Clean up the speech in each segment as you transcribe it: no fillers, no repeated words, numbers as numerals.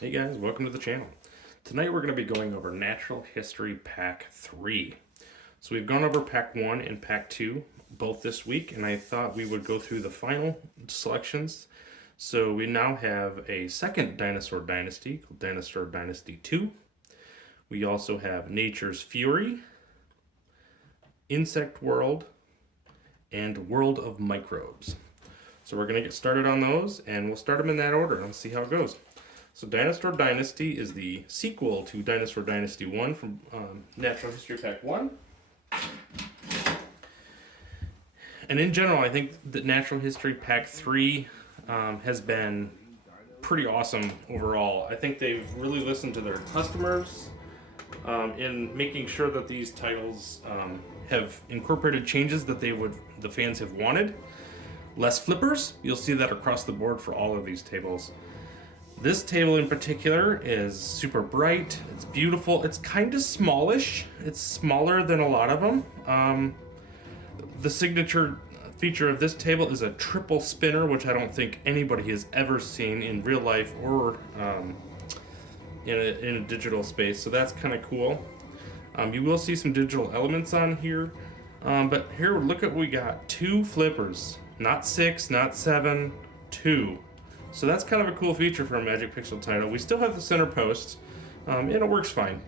Hey guys, welcome to the channel. Tonight we're going to be going over Natural History Pack 3. So we've gone over Pack 1 and Pack 2 both this week, and I thought we would go through the final selections. So we now have a second Dinosaur Dynasty called Dinosaur Dynasty 2. We also have Nature's Fury, Insect World, and World of Microbes. So we're going to get started on those, and we'll start them in that order and see how it goes. So Dinosaur Dynasty is the sequel to Dinosaur Dynasty 1 from Natural History Pack 1. And in general, I think that Natural History Pack 3 has been pretty awesome overall. I think they've really listened to their customers in making sure that these titles have incorporated changes that the fans have wanted. Less flippers, you'll see that across the board for all of these tables. This table in particular is super bright, it's beautiful, it's kind of smallish, it's smaller than a lot of them. The signature feature of this table is a triple spinner, which I don't think anybody has ever seen in real life or in a digital space, so that's kind of cool. You will see some digital elements on here, but here, look at what we got. 2 flippers, not 6, not 7, 2. So that's kind of a cool feature for a Magic Pixel title. We still have the center post, and it works fine.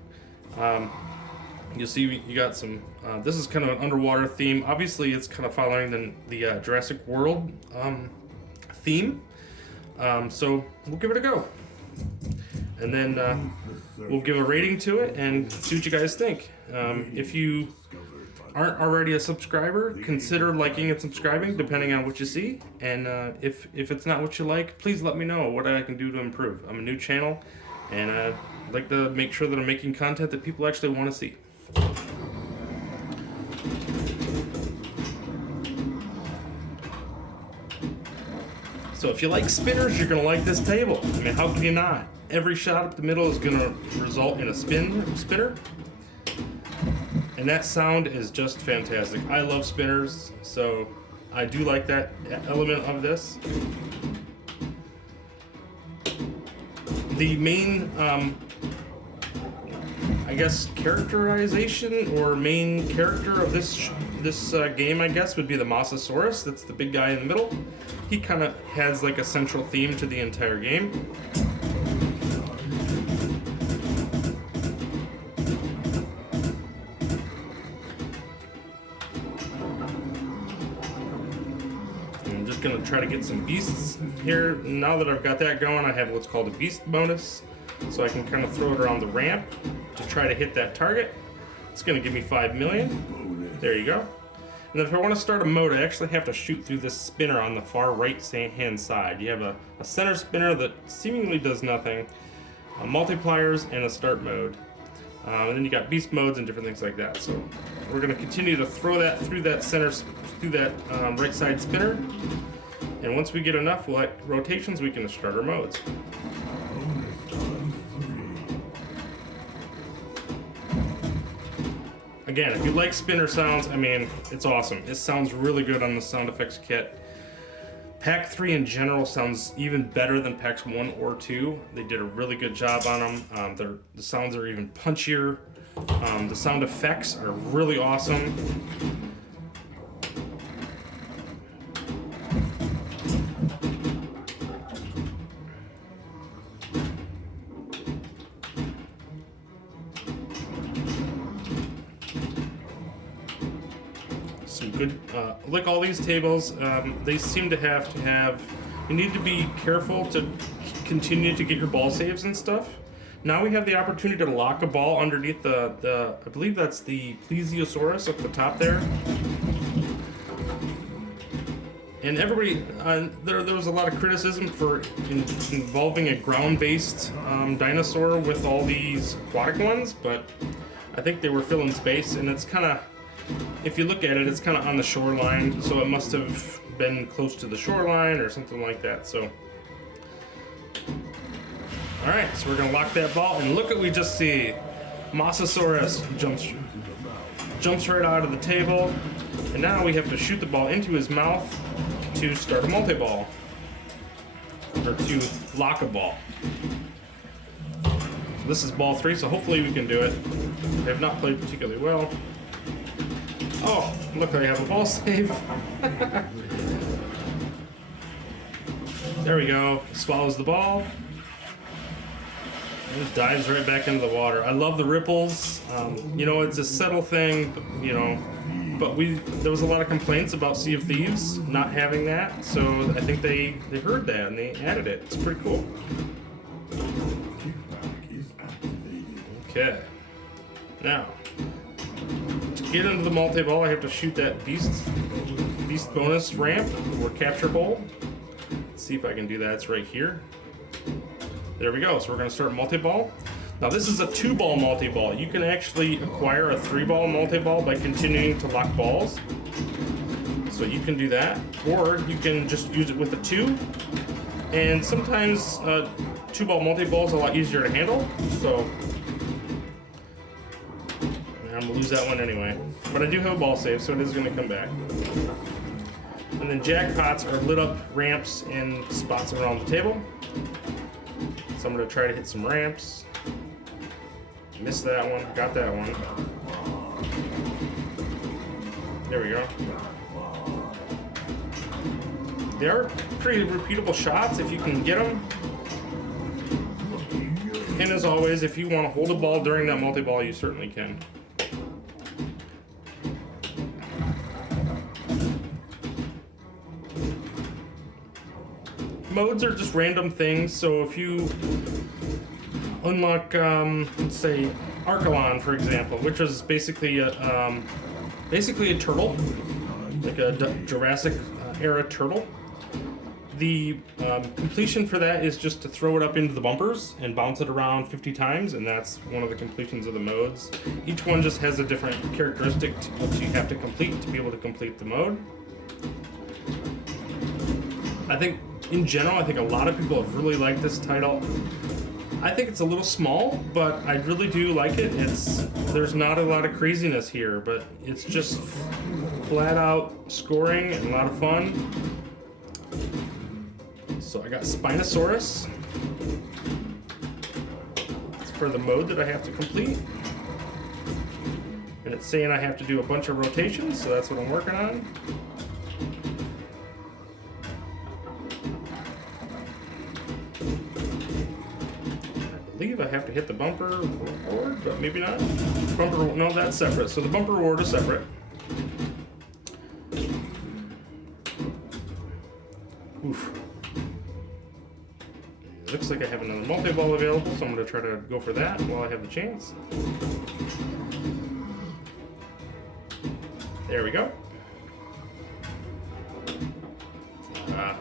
You'll see you got some, this is kind of an underwater theme. Obviously it's kind of following the Jurassic World theme. So we'll give it a go. And then we'll give a rating to it and see what you guys think. If you aren't already a subscriber, consider liking and subscribing depending on what you see, and if it's not what you like, please let me know what I can do to improve. I'm a new channel, and I'd like to make sure that I'm making content that people actually want to see. So if you like spinners, you're gonna like this table. I mean, how can you not? Every shot up the middle is gonna result in a spinner. And that sound is just fantastic. I love spinners, so I do like that element of this. The main, I guess, characterization or main character of this game, I guess, would be the Mosasaurus. That's the big guy in the middle. He kind of has like a central theme to the entire game. Gonna try to get some beasts here. Now that I've got that going, I have what's called a beast bonus, so I can kind of throw it around the ramp to try to hit that target. It's gonna give me 5 million. There you go. And then if I want to start a mode, I actually have to shoot through this spinner on the far right hand side. You have a center spinner that seemingly does nothing, multipliers, and a start mode. And then you got beast modes and different things like that. So we're going to continue to throw that through that right side spinner. And once we get enough rotations, we can start our modes. Again, if you like spinner sounds, I mean, it's awesome. It sounds really good on the sound effects kit. Pack 3 in general sounds even better than Packs 1 or 2. They did a really good job on them. The sounds are even punchier. The sound effects are really awesome. Good, like all these tables, they seem to have, you need to be careful to continue to get your ball saves and stuff. Now we have the opportunity to lock a ball underneath I believe that's the Plesiosaurus up the top there. And everybody, there was a lot of criticism for involving a ground-based dinosaur with all these aquatic ones, but I think they were filling space, and it's kind of, if you look at it, it's kind of on the shoreline, so it must have been close to the shoreline or something like that. So, all right, so we're gonna lock that ball, and look what we just see. Mosasaurus jumps right out of the table, and now we have to shoot the ball into his mouth to start a multi-ball, or to lock a ball. So this is ball 3, so hopefully we can do it. I have not played particularly well. Oh, look, I have a ball save. There we go. Swallows the ball. And it dives right back into the water. I love the ripples. You know, it's a subtle thing, you know, but there was a lot of complaints about Sea of Thieves not having that, so I think they heard that and they added it. It's pretty cool. Okay. Now, to get into the multi-ball, I have to shoot that beast bonus ramp or capture hole. Let's see if I can do that. It's right here. There we go. So we're going to start multi-ball. Now this is a 2-ball multi-ball. You can actually acquire a 3-ball multi-ball by continuing to lock balls. So you can do that, or you can just use it with a 2. And sometimes 2-ball multi-ball is a lot easier to handle. So I'm gonna lose that one anyway. But I do have a ball save, so it is going to come back. And then jackpots are lit up ramps in spots around the table. So I'm going to try to hit some ramps. Missed that one, got that one. There we go. They are pretty repeatable shots if you can get them. And as always, if you want to hold a ball during that multi-ball, you certainly can. Modes are just random things, so if you unlock, let's say, Archelon, for example, which is basically a turtle, like a Jurassic era turtle. The completion for that is just to throw it up into the bumpers and bounce it around 50 times, and that's one of the completions of the modes. Each one just has a different characteristic that you have to complete to be able to complete the mode. I think, in general, I think a lot of people have really liked this title. I think it's a little small, but I really do like it. There's not a lot of craziness here, but it's just flat out scoring and a lot of fun. So I got Spinosaurus. It's for the mode that I have to complete. And it's saying I have to do a bunch of rotations, so that's what I'm working on. I believe I have to hit the bumper reward, but maybe not. Bumper, no, that's separate. So the bumper reward is separate. Oof. It looks like I have another multi-ball available, so I'm going to try to go for that while I have the chance. There we go.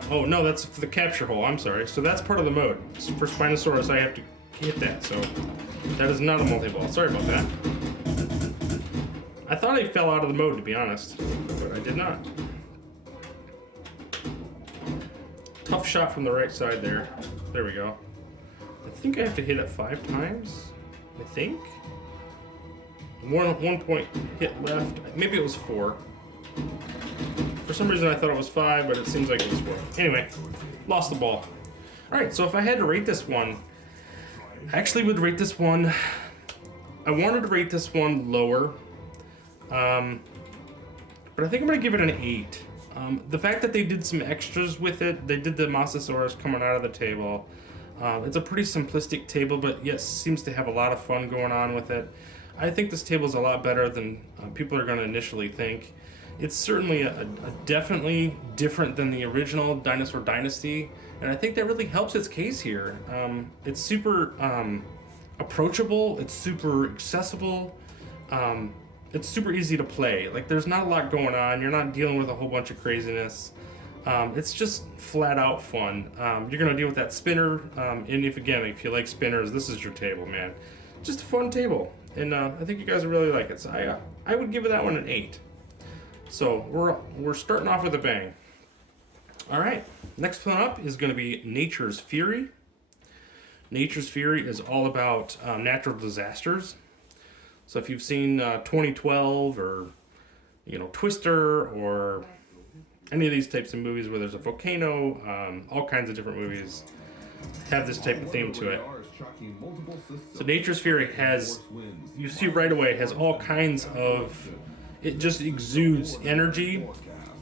Oh no, that's for the capture hole, I'm sorry. So that's part of the mode. For Spinosaurus, I have to hit that, so that is not a multi-ball. Sorry about that. I thought I fell out of the mode, to be honest, but I did not. Tough shot from the right side there. There we go. I think I have to hit it 5 times. I think. One point hit left. Maybe it was 4. For some reason I thought it was 5, but it seems like it was 4. Anyway, lost the ball. Alright, so if I had to rate this one, I actually would rate this one, I wanted to rate this one lower, but I think I'm going to give it an 8. The fact that they did some extras with it, they did the Mosasaurus coming out of the table. It's a pretty simplistic table, but yes, seems to have a lot of fun going on with it. I think this table is a lot better than people are going to initially think. It's certainly a definitely different than the original Dinosaur Dynasty, and I think that really helps its case here. It's super approachable, it's super accessible, it's super easy to play. Like, there's not a lot going on, you're not dealing with a whole bunch of craziness. It's just flat out fun. You're gonna deal with that spinner, and if you like spinners, this is your table, man. Just a fun table, and I think you guys will really like it. So I would give that one an 8. So we're starting off with a bang. All right, next one up is going to be Nature's Fury. Nature's Fury is all about natural disasters. So if you've seen 2012 or Twister or any of these types of movies where there's a volcano, all kinds of different movies, have this type of theme to it. So Nature's Fury has, you see right away, has all kinds of, it just exudes energy.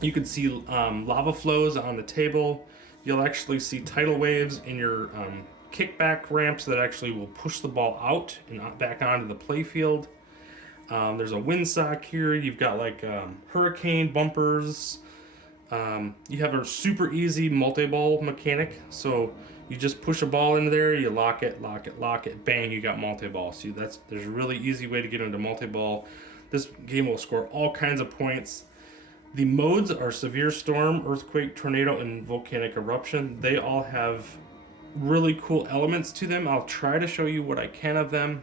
You can see lava flows on the table. You'll actually see tidal waves in your kickback ramps that actually will push the ball out and back onto the play field. There's a windsock here. You've got like hurricane bumpers. You have a super easy multi-ball mechanic. So you just push a ball into there, you lock it, bang, you got multi-ball. See, there's a really easy way to get into multi-ball. This game will score all kinds of points. The modes are Severe Storm, Earthquake, Tornado, and Volcanic Eruption. They all have really cool elements to them. I'll try to show you what I can of them.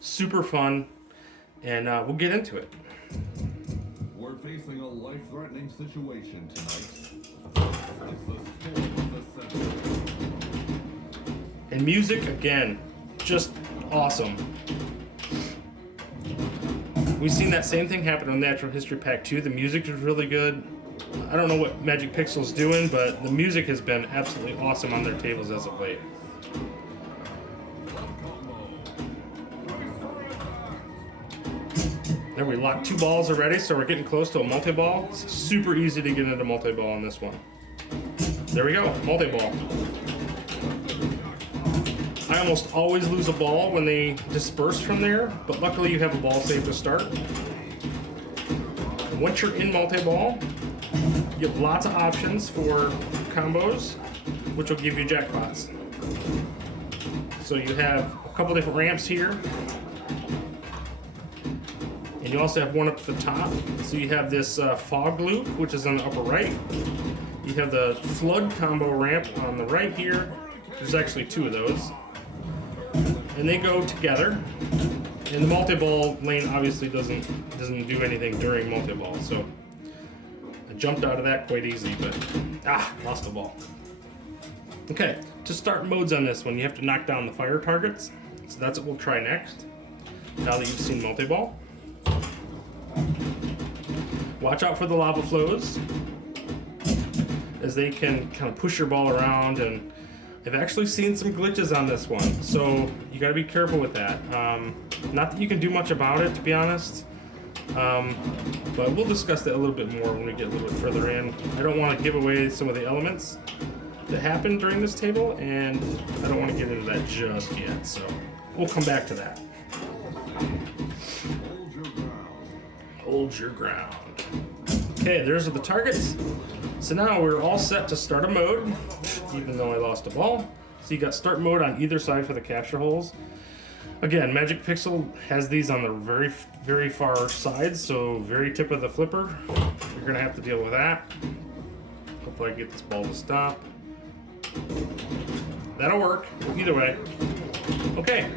Super fun, and we'll get into it. We're facing a life-threatening situation tonight. It's the storm of the century. And music, again, just awesome. We've seen that same thing happen on Natural History Pack 2. The music is really good. I don't know what Magic Pixel's doing, but the music has been absolutely awesome on their tables as of late. There, we locked 2 balls already, so we're getting close to a multi-ball. It's super easy to get into multi-ball on this one. There we go, multi-ball. I almost always lose a ball when they disperse from there, but luckily you have a ball save to start. Once you're in multi-ball, you have lots of options for combos, which will give you jackpots. So you have a couple different ramps here. And you also have one up at the top. So you have this fog loop, which is on the upper right. You have the flood combo ramp on the right here. There's actually 2 of those. And they go together. And the multi-ball lane obviously doesn't do anything during multi-ball. So I jumped out of that quite easy, but lost the ball. Okay, to start modes on this one, you have to knock down the fire targets. So that's what we'll try next. Now that you've seen multi-ball. Watch out for the lava flows, as they can kind of push your ball around, and I've actually seen some glitches on this one, so you got to be careful with that. Not that you can do much about it, to be honest, but we'll discuss that a little bit more when we get a little bit further in. I don't want to give away some of the elements that happen during this table, and I don't want to get into that just yet, so we'll come back to that. Hold your ground. Okay, there's the targets. So now we're all set to start a mode, even though I lost a ball. So you got start mode on either side for the capture holes. Again, Magic Pixel has these on the very, very far sides, so very tip of the flipper. You're gonna have to deal with that. Hopefully I get this ball to stop. That'll work, either way. Okay.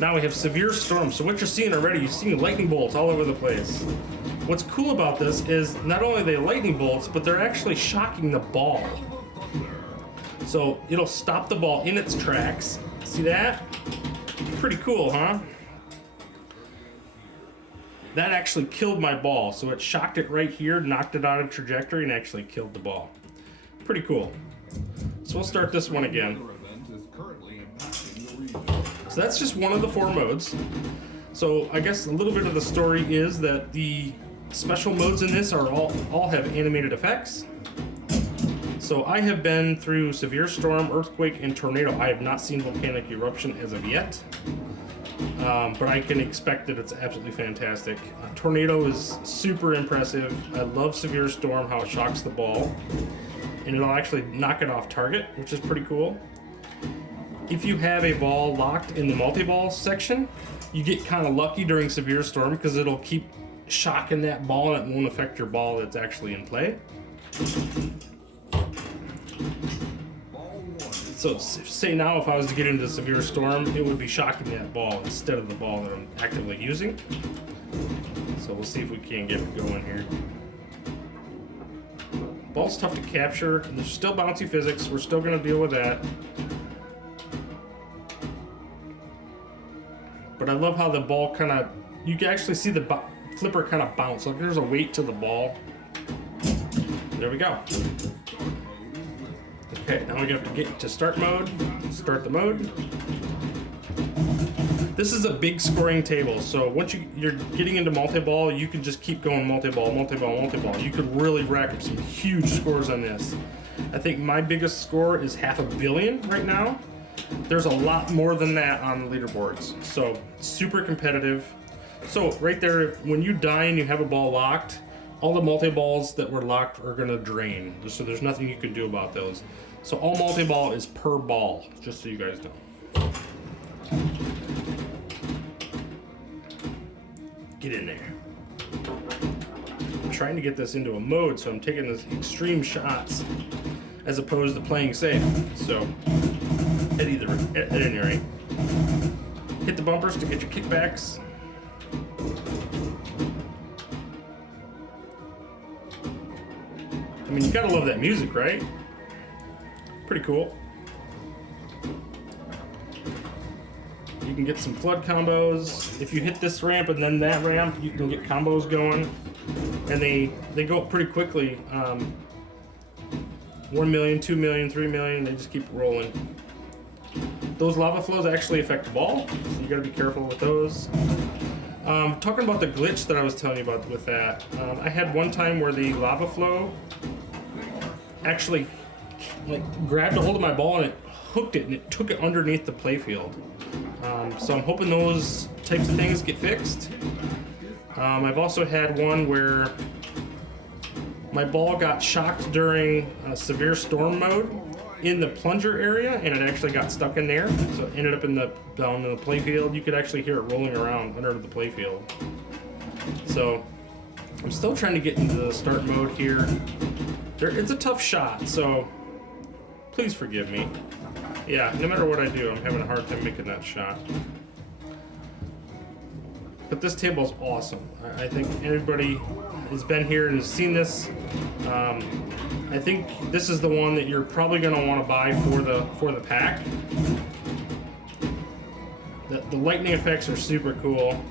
Now we have Severe Storm. So what you're seeing already, you're seeing lightning bolts all over the place. What's cool about this is not only are they lightning bolts, but they're actually shocking the ball. So it'll stop the ball in its tracks. See that? Pretty cool, huh? That actually killed my ball. So it shocked it right here, knocked it out of trajectory, and actually killed the ball. Pretty cool. So we'll start this one again. So that's just one of the 4 modes. So I guess a little bit of the story is that the special modes in this are all have animated effects. So I have been through Severe Storm, Earthquake, and Tornado. I have not seen Volcanic Eruption as of yet, but I can expect that it's absolutely fantastic. Tornado is super impressive. I love Severe Storm, how it shocks the ball, and it'll actually knock it off target, which is pretty cool. If you have a ball locked in the multi-ball section, you get kind of lucky during Severe Storm because it'll keep shocking that ball and it won't affect your ball that's actually in play. So say now if I was to get into Severe Storm, it would be shocking that ball instead of the ball that I'm actively using. So we'll see if we can get it going here. Ball's tough to capture. There's still bouncy physics. We're still going to deal with that. But I love how the ball kind of, you can actually see the flipper kind of bounce. Like there's a weight to the ball. There we go. The Okay, now we have to get to start mode. Start the mode. This is a big scoring table, so once you're getting into multi-ball, you can just keep going multi-ball, multi-ball, multi-ball. You could really rack up some huge scores on this. I think my biggest score is 500 million right now. There's a lot more than that on the leaderboards, so super competitive. So right there, when you die and you have a ball locked, all the multi-balls that were locked are gonna drain. So there's nothing you can do about those. So all multi-ball is per ball, just so you guys know. Get in there. I'm trying to get this into a mode, so I'm taking these extreme shots as opposed to playing safe. So at any rate, hit the bumpers to get your kickbacks. I mean, you gotta love that music, right? Pretty cool. You can get some flood combos. If you hit this ramp and then that ramp, you can get combos going. And they go up pretty quickly. 1 million, 2 million, 3 million, they just keep rolling. Those lava flows actually affect the ball, so you gotta be careful with those. Talking about the glitch that I was telling you about with that, I had one time where the lava flow actually grabbed a hold of my ball and it hooked it and it took it underneath the playfield. So I'm hoping those types of things get fixed. I've also had one where my ball got shocked during severe storm mode in the plunger area, and it actually got stuck in there. So it ended up down in the playfield. You could actually hear it rolling around under the playfield. So I'm still trying to get into the start mode here. It's a tough shot, so please forgive me. Yeah, no matter what I do, I'm having a hard time making that shot. But this table is awesome. I think everybody has been here and has seen this. I think this is the one that you're probably going to want to buy for the pack. The lightning effects are super cool.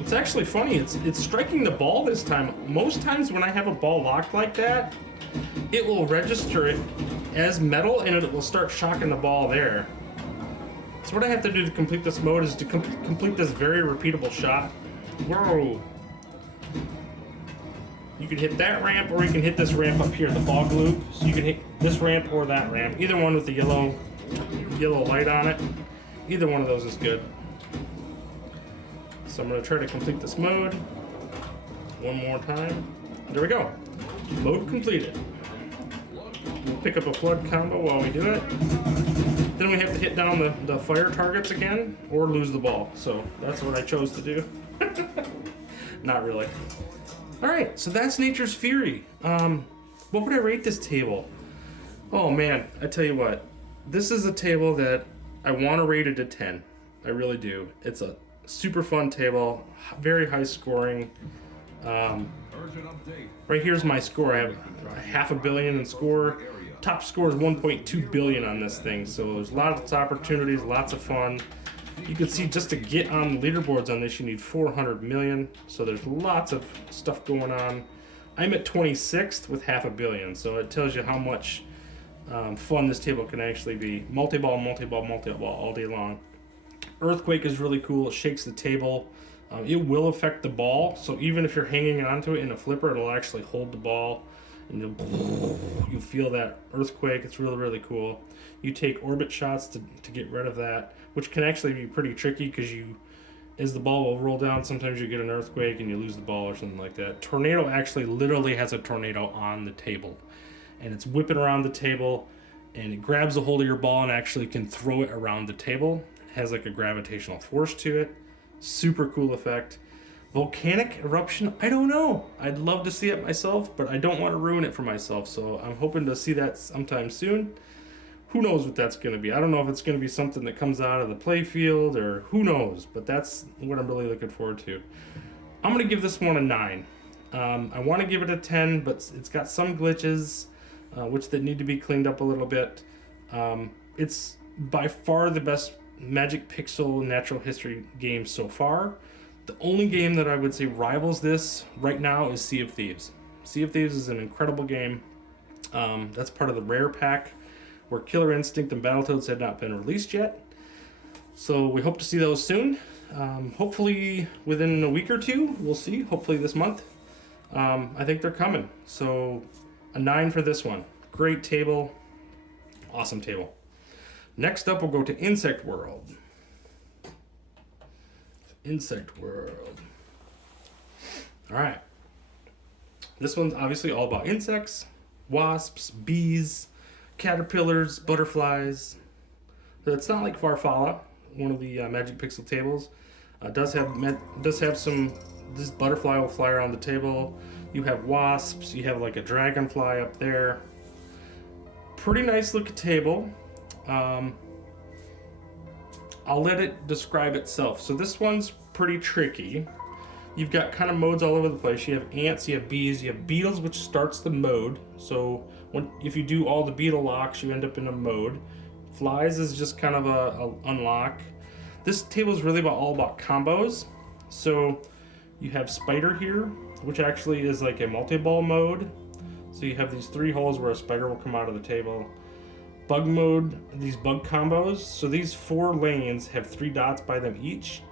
It's actually funny. It's striking the ball this time. Most times when I have a ball locked like that, it will register it as metal and it will start shocking the ball there. So what I have to do to complete this mode is to complete this very repeatable shot. Whoa! You can hit that ramp, or you can hit this ramp up here, the fog loop. So you can hit this ramp or that ramp. Either one with the yellow light on it. Either one of those is good. So I'm going to try to complete this mode one more time. There we go. Mode completed. We'll pick up a flood combo while we do it. Then we have to hit down the fire targets again, or lose the ball. So that's what I chose to do. Not really. Alright, so that's Nature's Fury. What would I rate this table? Oh man, I tell you what. This is a table that I want to rate it a 10. I really do. It's a super fun table, very high scoring. Right here's my score. I have 500 million in score. Top score is 1.2 billion on this thing, so there's lots of opportunities, lots of fun. You can see just to get on the leaderboards on this, you need 400 million, so there's lots of stuff going on. I'm at 26th with 500 million, so it tells you how much fun this table can actually be. Multi-ball, multi-ball, multi-ball all day long. Earthquake is really cool. It shakes the table. It will affect the ball, so even if you're hanging onto it in a flipper, it'll actually hold the ball, and you'll feel that earthquake. It's really, really cool. You take orbit shots to get rid of that, which can actually be pretty tricky because as the ball will roll down, sometimes you get an earthquake and you lose the ball or something like that. Tornado actually literally has a tornado on the table, and it's whipping around the table, and it grabs a hold of your ball and actually can throw it around the table. It has like a gravitational force to it. Super cool effect. Volcanic eruption, I don't know. I'd love to see it myself, but I don't want to ruin it for myself, so I'm hoping to see that sometime soon. Who knows what that's going to be. I don't know if it's going to be something that comes out of the play field, or who knows, but that's what I'm really looking forward to. I'm going to give this one a 9. I want to give it a 10, but it's got some glitches, which that need to be cleaned up a little bit. It's by far the best Magic Pixel natural history game so far. The only game that I would say rivals this right now is Sea of Thieves. Sea of Thieves is an incredible game. That's part of the rare pack where Killer Instinct and Battletoads had not been released yet. So we hope to see those soon. Hopefully within a week or two, we'll see. Hopefully this month. I think they're coming. So a 9 for this one. Great table. Awesome table. Next up, we'll go to Insect World. Insect World. All right. This one's obviously all about insects, wasps, bees, caterpillars, butterflies. So it's not like Farfalla, one of the Magic Pixel tables. Does have some. This butterfly will fly around the table. You have wasps. You have like a dragonfly up there. Pretty nice looking table. I'll let it describe itself. So this one's pretty tricky. You've got kind of modes all over the place. You have ants, you have bees, you have beetles, which starts the mode. So if you do all the beetle locks, you end up in a mode. Flies is just kind of a unlock. This table is really all about combos. So you have spider here, which actually is like a multi-ball mode. So you have these 3 holes where a spider will come out of the table. Bug mode, these bug combos. So these 4 lanes have 3 dots by them each.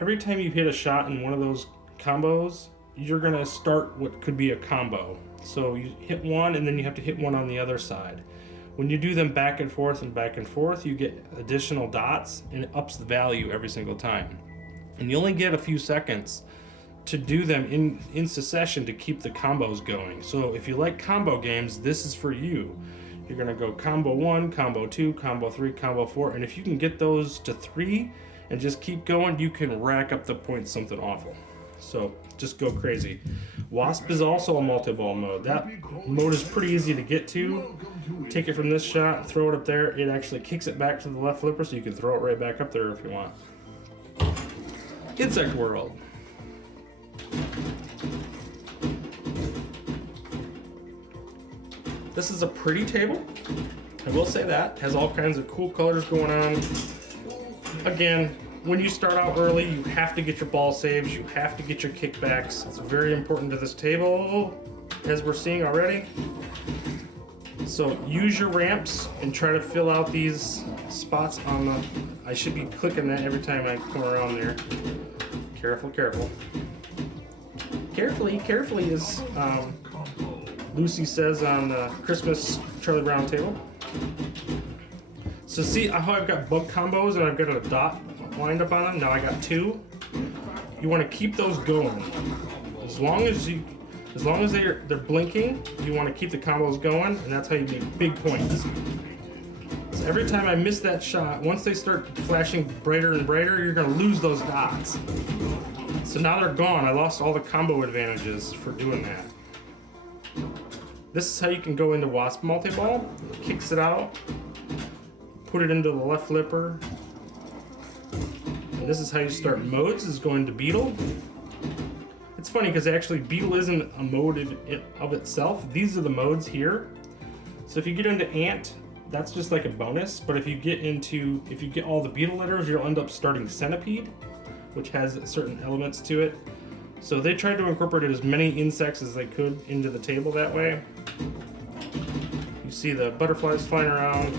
Every time you hit a shot in one of those combos, you're gonna start what could be a combo. So you hit one and then you have to hit one on the other side. When you do them back and forth, you get additional dots and it ups the value every single time. And you only get a few seconds to do them in succession to keep the combos going. So if you like combo games, this is for you. You're gonna go combo 1, combo 2, combo 3, combo 4, and if you can get those to 3 and just keep going, you can rack up the points something awful. So just go crazy. Wasp is also a multi-ball mode. That mode is pretty easy to get to. Take it from this shot, throw it up there. It actually kicks it back to the left flipper, so you can throw it right back up there if you want. Insect World. This is a pretty table. I will say that. Has all kinds of cool colors going on. Again, when you start out early, you have to get your ball saves, you have to get your kickbacks. It's very important to this table, as we're seeing already. So use your ramps and try to fill out these spots on the... I should be clicking that every time I come around there. Careful, careful. Carefully, as Lucy says on the Christmas Charlie Brown table. So see how I've got bug combos and I've got a dot lined up on them? Now I got 2. You want to keep those going. As long as they're blinking, you want to keep the combos going, and that's how you make big points. So every time I miss that shot, once they start flashing brighter and brighter, you're going to lose those dots. So now they're gone. I lost all the combo advantages for doing that. This is how you can go into Wasp multi-ball. It kicks it out, put it into the left flipper. And this is how you start modes, is going to Beetle. It's funny because actually Beetle isn't a mode of itself. These are the modes here. So if you get into Ant, that's just like a bonus. But if you get all the Beetle letters, you'll end up starting Centipede, which has certain elements to it. So they tried to incorporate as many insects as they could into the table that way. You see the butterflies flying around,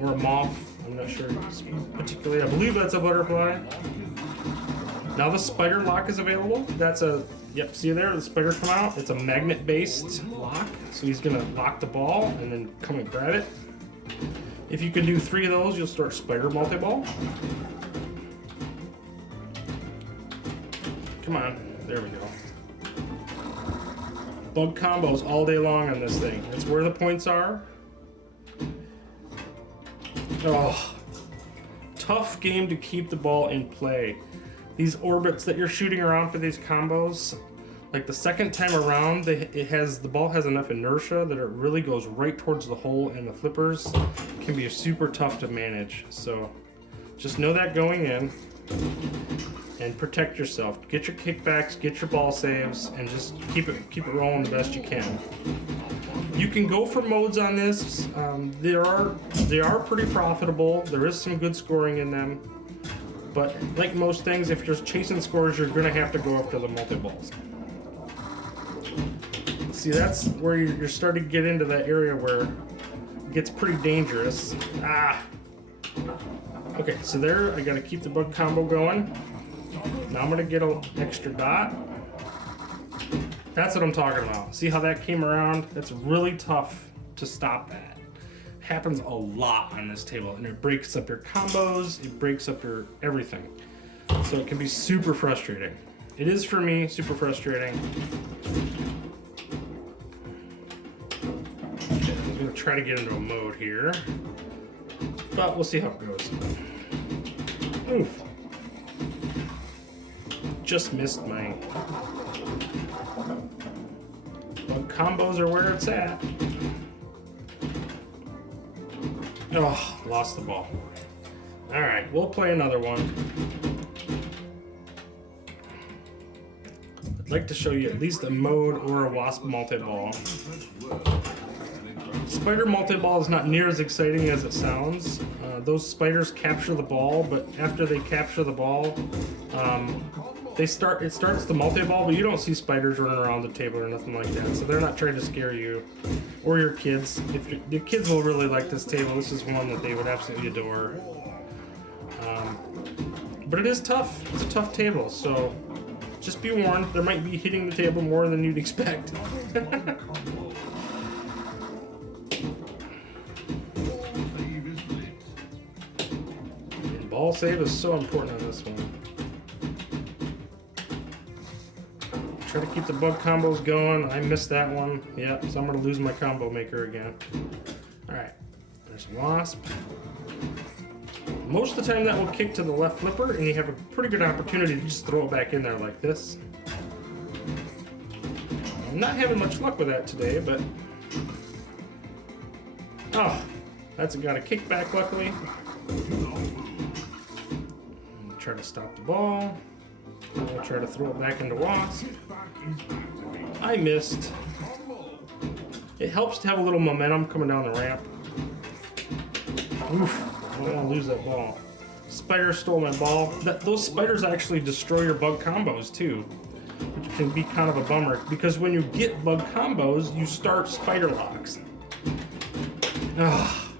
or a moth. I'm not sure particularly. I believe that's a butterfly. Now the spider lock is available. Yep, see there, the spiders come out. It's a magnet-based lock. So he's gonna lock the ball and then come and grab it. If you can do 3 of those, you'll start spider multi-ball. Come on, there we go. Bug combos all day long on this thing. It's where the points are. Oh, tough game to keep the ball in play. These orbits that you're shooting around for these combos, like the second time around, the ball has enough inertia that it really goes right towards the hole, and the flippers can be super tough to manage. So just know that going in, and protect yourself. Get your kickbacks, get your ball saves, and just keep it rolling the best you can. You can go for modes on this. They are pretty profitable. There is some good scoring in them. But like most things, if you're chasing scores, you're going to have to go after the multi-balls. See, that's where you're starting to get into that area where it gets pretty dangerous. Ah! Okay, so there, I gotta keep the bug combo going. Now I'm gonna get an extra dot. That's what I'm talking about. See how that came around? That's really tough to stop that. Happens a lot on this table, and it breaks up your combos, it breaks up your everything. So it can be super frustrating. It is for me, super frustrating. Okay, I'm gonna try to get into a mode here, but we'll see how it goes. Oof. Just missed my bug combos are where it's at. Oh, lost the ball. Alright, we'll play another one. I'd like to show you at least a mode or a wasp multi-ball. Spider multi-ball is not near as exciting as it sounds. Those spiders capture the ball, but after they capture the ball, it starts the multi-ball, but you don't see spiders running around the table or nothing like that. So they're not trying to scare you or your kids. The kids will really like this table. This is one that they would absolutely adore. But it is tough. It's a tough table, so just be warned. There might be hitting the table more than you'd expect. And ball save is so important on this one. Try to keep the bug combos going. I missed that one. Yep, so I'm going to lose my combo maker again. Alright, there's Wasp. Most of the time that will kick to the left flipper, and you have a pretty good opportunity to just throw it back in there like this. I'm not having much luck with that today, but... Oh, that's got a kickback, luckily. Try to stop the ball. I'll try to throw it back into Wasp. I missed. It helps to have a little momentum coming down the ramp. Oof, I don't want to lose that ball. Spider stole my ball. Those spiders actually destroy your bug combos too, which can be kind of a bummer, because when you get bug combos, you start spider locks. Ah,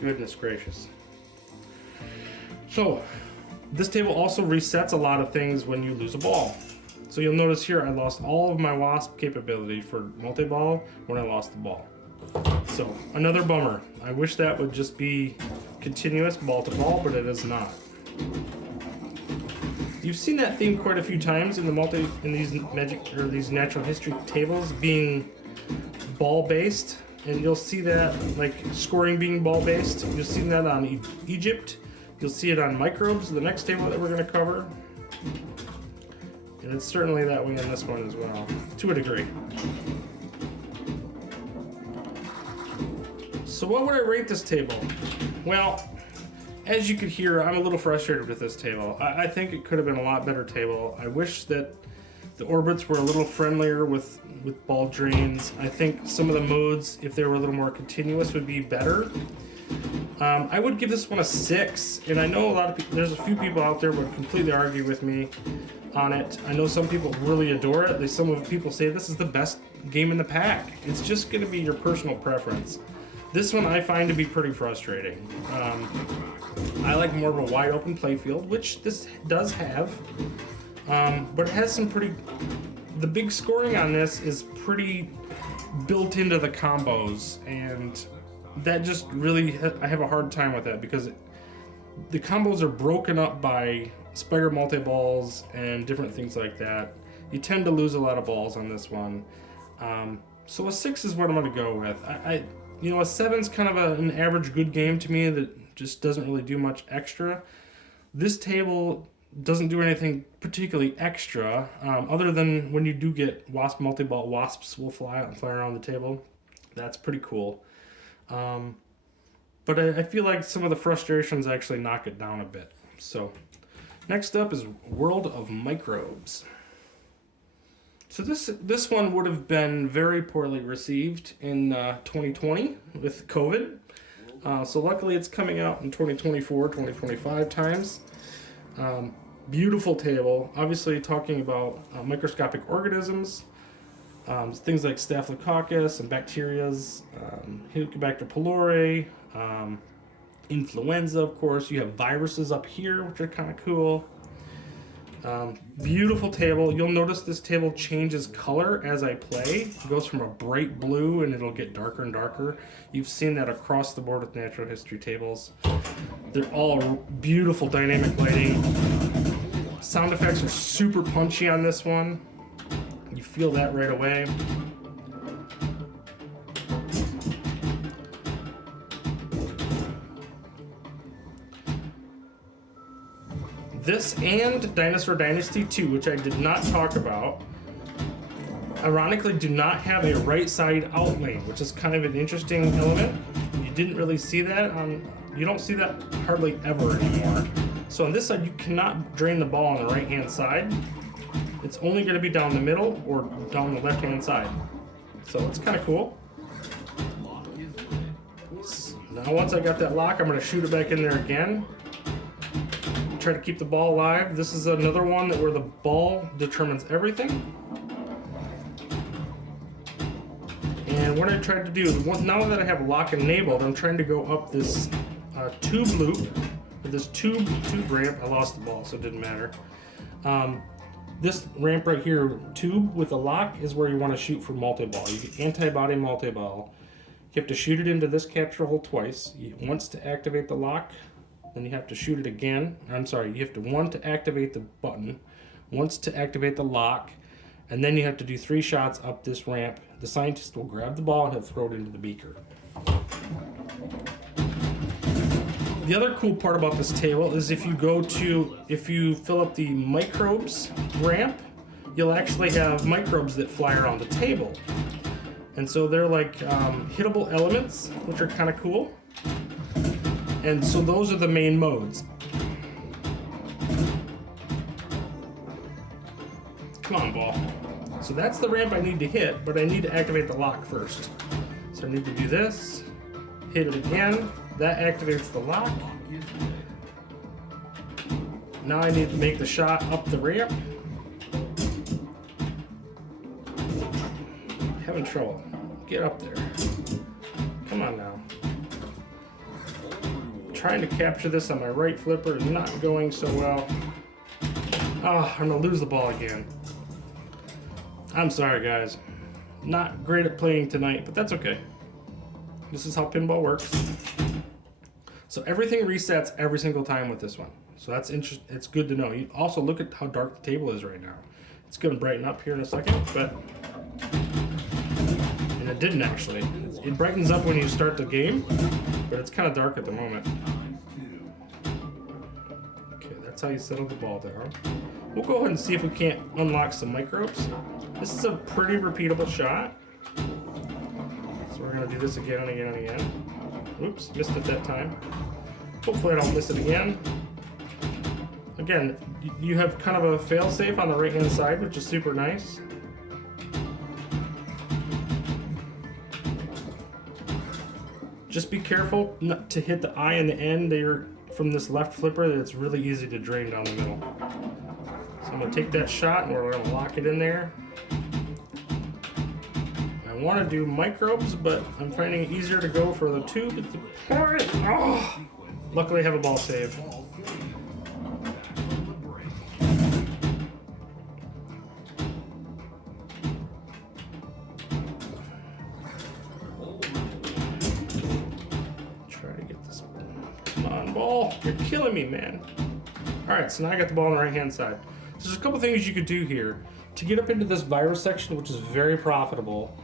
goodness gracious. So, this table also resets a lot of things when you lose a ball. So you'll notice here I lost all of my Wasp capability for multi-ball when I lost the ball. So, another bummer. I wish that would just be continuous ball to ball, but it is not. You've seen that theme quite a few times in these natural history tables being ball based, and you'll see that like scoring being ball based. You'll see that on Egypt. You'll see it on Microbes, the next table that we're going to cover. And it's certainly that way in this one as well, to a degree. So what would I rate this table? Well, as you could hear, I'm a little frustrated with this table. I think it could have been a lot better table. I wish that the orbits were a little friendlier with ball drains. I think some of the modes, if they were a little more continuous, would be better. I would give this one a 6, and I know there's a few people out there would completely argue with me on it. I know some people really adore it. Some people say this is the best game in the pack. It's just going to be your personal preference. This one I find to be pretty frustrating. I like more of a wide open playfield, which this does have, but it has some the big scoring on this is pretty built into the combos, and that just really, I have a hard time with that because the combos are broken up by spider multi-balls and different things like that. You tend to lose a lot of balls on this one. So a 6 is what I'm going to go with. A 7's kind of an average good game to me that just doesn't really do much extra. This table doesn't do anything particularly extra, other than when you do get Wasp multi-ball, Wasps will fly around the table. That's pretty cool. But I feel like some of the frustrations actually knock it down a bit. So next up is World of Microbes. So this one would have been very poorly received in 2020 with COVID. So luckily it's coming out in 2024, 2025 times. Beautiful table. Obviously talking about microscopic organisms. Things like Staphylococcus and bacterias, Helicobacter pylori, influenza, of course. You have viruses up here, which are kind of cool. Beautiful table. You'll notice this table changes color as I play. It goes from a bright blue and it'll get darker and darker. You've seen that across the board with natural history tables. They're all beautiful dynamic lighting. Sound effects are super punchy on this one. You feel that right away. This and Dinosaur Dynasty 2, which I did not talk about, ironically do not have a right side out lane, which is kind of an interesting element. You didn't really see that you don't see that hardly ever anymore. So on this side, you cannot drain the ball on the right hand side. It's only going to be down the middle or down the left hand side. So it's kind of cool. Now once I got that lock, I'm going to shoot it back in there again. Try to keep the ball alive. This is another one where the ball determines everything. And what I tried to do is, now that I have lock enabled, I'm trying to go up this tube loop, with this tube ramp. I lost the ball, so it didn't matter. This ramp right here, tube with a lock, is where you want to shoot for multi-ball. You get antibody multi-ball. You have to shoot it into this capture hole twice. Once to activate the lock, then you have to shoot it again. I'm sorry, you have to activate the button, once to activate the lock, and then you have to do 3 shots up this ramp. The scientist will grab the ball and he'll throw it into the beaker. The other cool part about this table is if you fill up the microbes ramp, you'll actually have microbes that fly around the table. And so they're like hittable elements, which are kind of cool. And so those are the main modes. Come on, ball. So that's the ramp I need to hit, but I need to activate the lock first. So I need to do this, hit it again. That activates the lock. Now I need to make the shot up the ramp. Having trouble. Get up there. Come on now. Trying to capture this on my right flipper is not going so well. Oh, I'm gonna lose the ball again. I'm sorry, guys. Not great at playing tonight, but that's okay. This is how pinball works. So everything resets every single time with this one. So that's interesting. It's good to know. You also look at how dark the table is right now. It's gonna brighten up here in a second, but and it didn't actually. It brightens up when you start the game, but it's kind of dark at the moment. Okay, that's how you settle the ball down. We'll go ahead and see if we can't unlock some microbes. This is a pretty repeatable shot. So we're gonna do this again and again and again. Oops, missed it that time. Hopefully I don't miss it again. Again, you have kind of a fail-safe on the right-hand side, which is super nice. Just be careful not to hit the eye and the end there from this left flipper. That it's really easy to drain down the middle. So I'm gonna take that shot and we're gonna lock it in there. I want to do microbes, but I'm finding it easier to go for the tube at the point. Oh! Luckily I have a ball save. Try to get this. Come on, ball. You're killing me, man. Alright, so now I got the ball on the right hand side. So there's a couple things you could do here. To get up into this virus section, which is very profitable,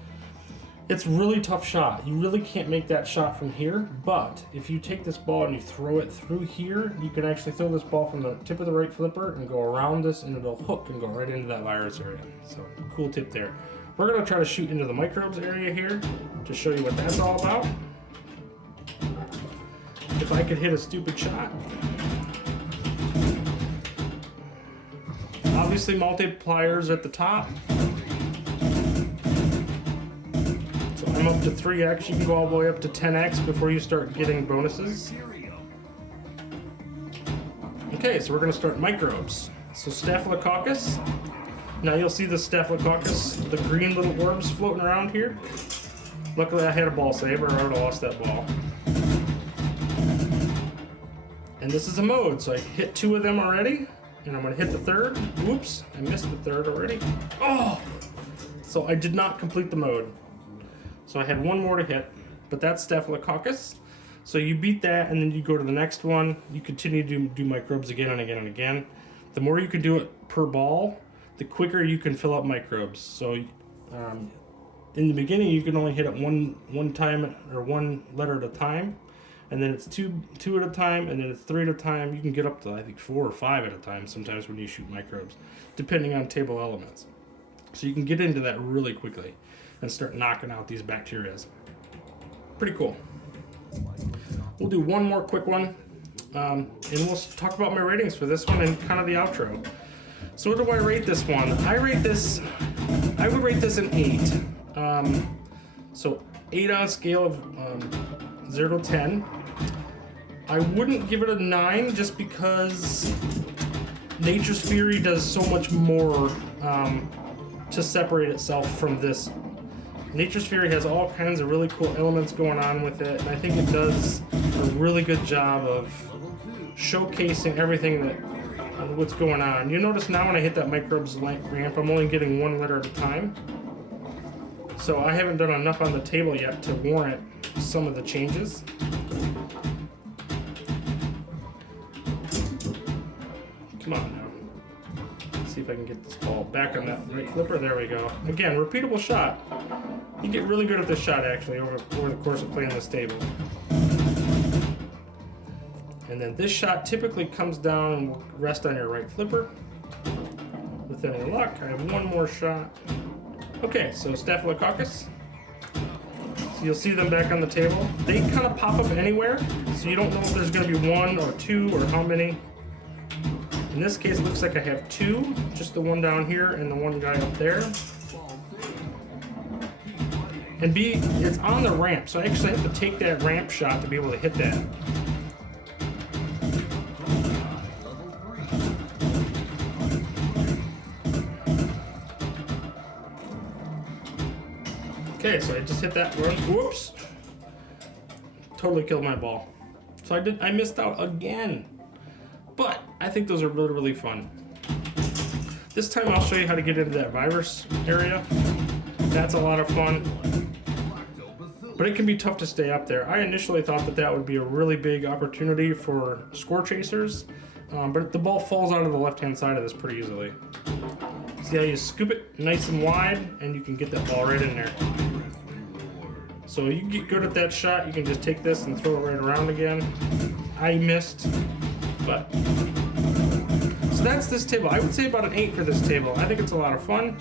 it's a really tough shot. You really can't make that shot from here, but if you take this ball and you throw it through here, you can actually throw this ball from the tip of the right flipper and go around this, and it'll hook and go right into that virus area. So, cool tip there. We're gonna try to shoot into the microbes area here to show you what that's all about. If I could hit a stupid shot. Obviously multipliers at the top. So I'm up to 3x, you can go all the way up to 10x before you start getting bonuses. Okay, so we're gonna start microbes. So Staphylococcus, Now you'll see the Staphylococcus, the green little orbs floating around here. Luckily I had a ball saver, or I would have lost that ball. And this is a mode, so I hit 2 of them already, and I'm gonna hit the 3rd. Whoops, I missed the 3rd already. Oh! So I did not complete the mode. So I had 1 more to hit, but that's Staphylococcus. So you beat that, and then you go to the next one. You continue to do microbes again and again and again. The more you can do it per ball, the quicker you can fill up microbes. So in the beginning, you can only hit it one time or 1 letter at a time, and then it's two at a time, and then it's 3 at a time. You can get up to, I think, 4 or 5 at a time sometimes when you shoot microbes, depending on table elements. So you can get into that really quickly and start knocking out these bacteria. Pretty cool. We'll do one more quick one, and we'll talk about my ratings for this one and kind of the outro. So what do I rate this one? I would rate this an 8. So 8 on a scale of 0 to 10. I wouldn't give it a 9 just because Nature's Fury does so much more to separate itself from this. Nature's Fury has all kinds of really cool elements going on with it, and I think it does a really good job of showcasing everything what's going on. You notice now when I hit that microbes ramp, I'm only getting 1 letter at a time. So I haven't done enough on the table yet to warrant some of the changes. Come on now. Let's see if I can get this ball back on that right flipper. There we go. Again, repeatable shot. You get really good at this shot actually over the course of playing this table. And then this shot typically comes down and will rest on your right flipper. With any luck, I have 1 more shot. Okay, so Staphylococcus. So you'll see them back on the table. They kind of pop up anywhere, so you don't know if there's going to be 1 or 2 or how many. In this case, it looks like I have 2, just the one down here and the one guy up there. And B, it's on the ramp, so I actually have to take that ramp shot to be able to hit that. Okay, so I just hit that one. Whoops! Totally killed my ball. So I missed out again. But I think those are really, really fun. This time I'll show you how to get into that virus area. That's a lot of fun. But it can be tough to stay up there. I initially thought that would be a really big opportunity for score chasers, but the ball falls out of the left-hand side of this pretty easily. See how you scoop it nice and wide, and you can get that ball right in there. So you get good at that shot, you can just take this and throw it right around again. I missed, but... So that's this table. I would say about an 8 for this table. I think it's a lot of fun.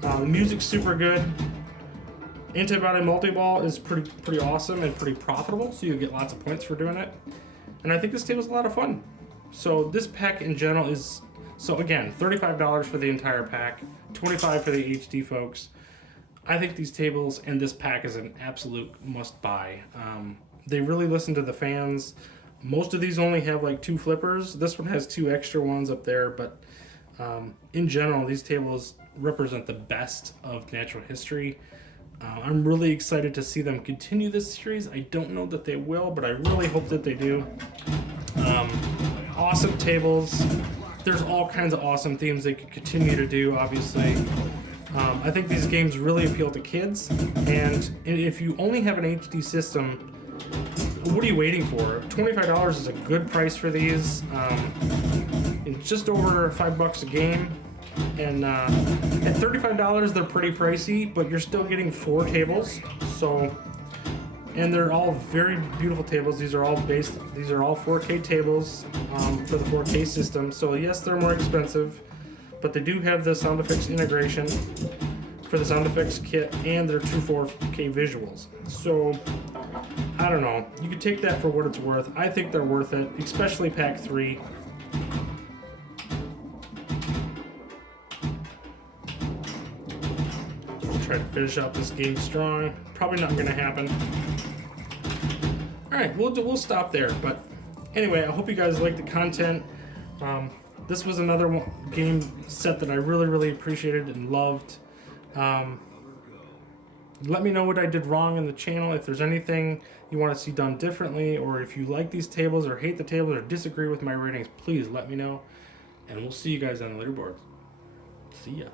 The music's super good. Antibody multi-ball is pretty awesome and pretty profitable, so you get lots of points for doing it. And I think this table's a lot of fun. So this pack in general is, so again, $35 for the entire pack, $25 for the HD folks. I think these tables and this pack is an absolute must-buy. They really listen to the fans. Most of these only have like 2 flippers. This one has 2 extra ones up there, but in general, these tables represent the best of natural history. I'm really excited to see them continue this series. I don't know that they will, but I really hope that they do. Awesome tables. There's all kinds of awesome themes they could continue to do, obviously. I think these games really appeal to kids, and if you only have an HD system, what are you waiting for? $25 is a good price for these. It's just over $5 a game. And at $35, they're pretty pricey, but you're still getting 4 tables. So, and they're all very beautiful tables. These are all 4K tables for the 4K system. So yes, they're more expensive, but they do have the sound effects integration for the sound effects kit, and they're true 4K visuals. So, I don't know. You can take that for what it's worth. I think they're worth it, especially Pack 3. Try to finish out this game strong. Probably not going to happen. All right, we'll stop there. But anyway, I hope you guys like the content. this was another game set that I really, really appreciated and loved. Let me know what I did wrong in the channel. If there's anything you want to see done differently, or if you like these tables or hate the tables or disagree with my ratings, please let me know. And we'll see you guys on the leaderboard. See ya.